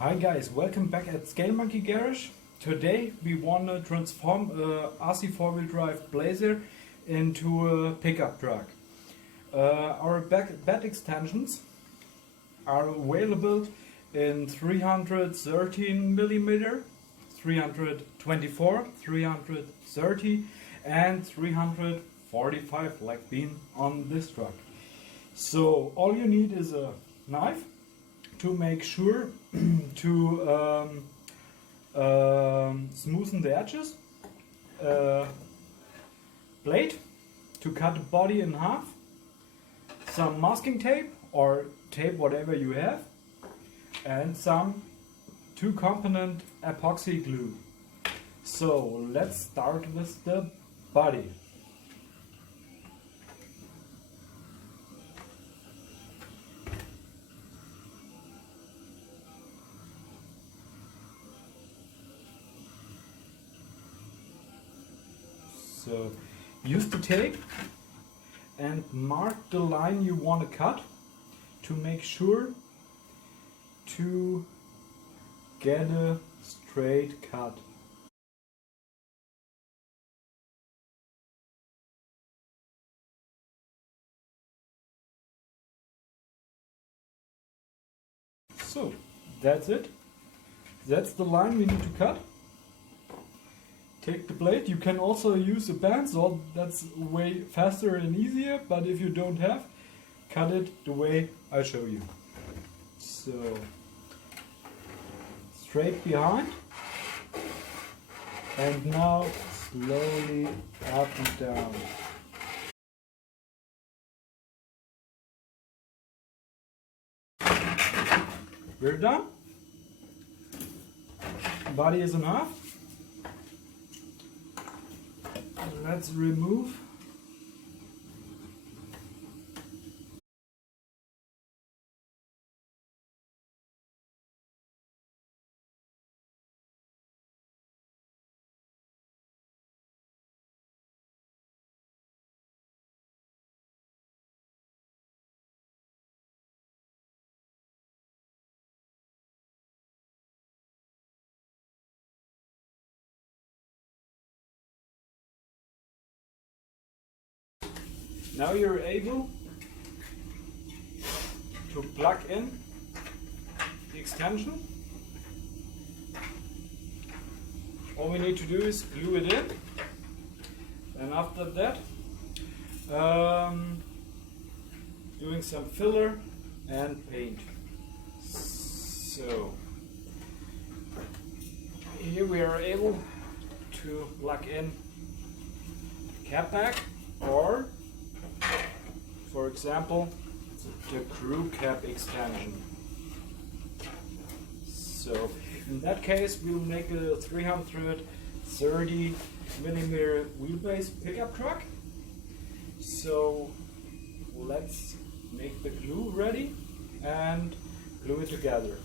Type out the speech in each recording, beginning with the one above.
Hi guys, welcome back at Scalemonkey Garage. Today we want to transform a RC4 wheel drive Blazer into a pickup truck. Our bed extensions are available in 313mm, 324, 330 and 345 like being on this truck. So all you need is a knife to make sure to smoothen the edges, blade to cut the body in half, some masking tape or tape whatever you have, and some 2-component epoxy glue. So let's start with the body. So use the tape and mark the line you want to cut to make sure to get a straight cut. So that's it. That's the line we need to cut. Take the blade. You can also use a bandsaw, that's way faster and easier, but if you don't have, cut it the way I show you. So straight behind, and now slowly up and down. We're done. Body is in half. Let's remove Now you're able to plug in the extension. All we need to do is glue it in, and after that doing some filler and paint. So here we are able to plug in the cap back, or for example, the crew cap extension. So in that case, we'll make a 330mm wheelbase pickup truck. So let's make the glue ready and glue it together.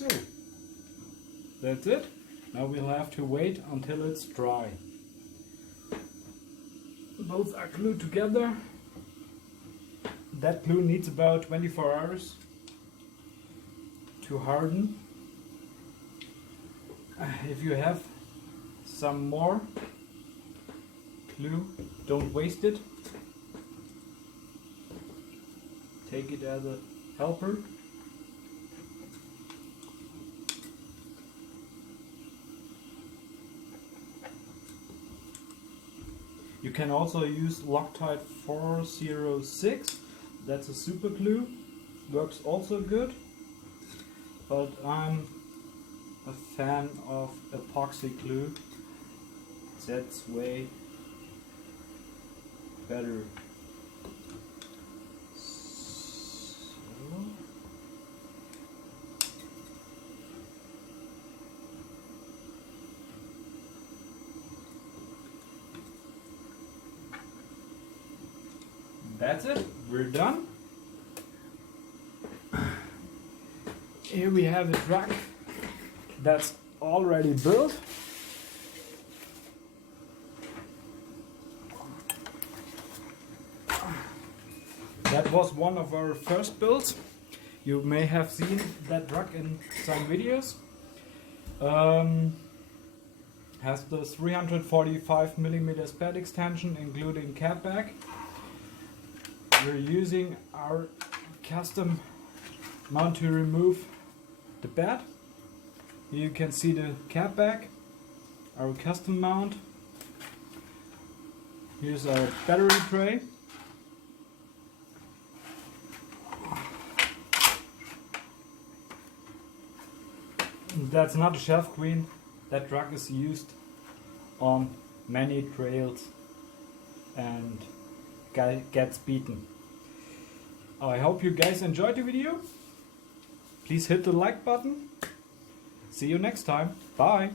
So, that's it. Now we'll have to wait until it's dry. Both are glued together. That glue needs about 24 hours to harden. If you have some more glue, don't waste it. Take it as a helper. You can also use Loctite 406. That's a super glue. Works also good. But I'm a fan of epoxy glue. That's way better. That's it, we're done. Here we have a truck that's already built. That was one of our first builds. You may have seen that truck in some videos. Has the 345mm bed extension including cab bag. We're using our custom mount to remove the bed. You can see the cab bag, our custom mount. Here's our battery tray. That's not a shelf queen. That truck is used on many trails and gets beaten. I hope you guys enjoyed the video. Please hit the like button. See you next time. Bye.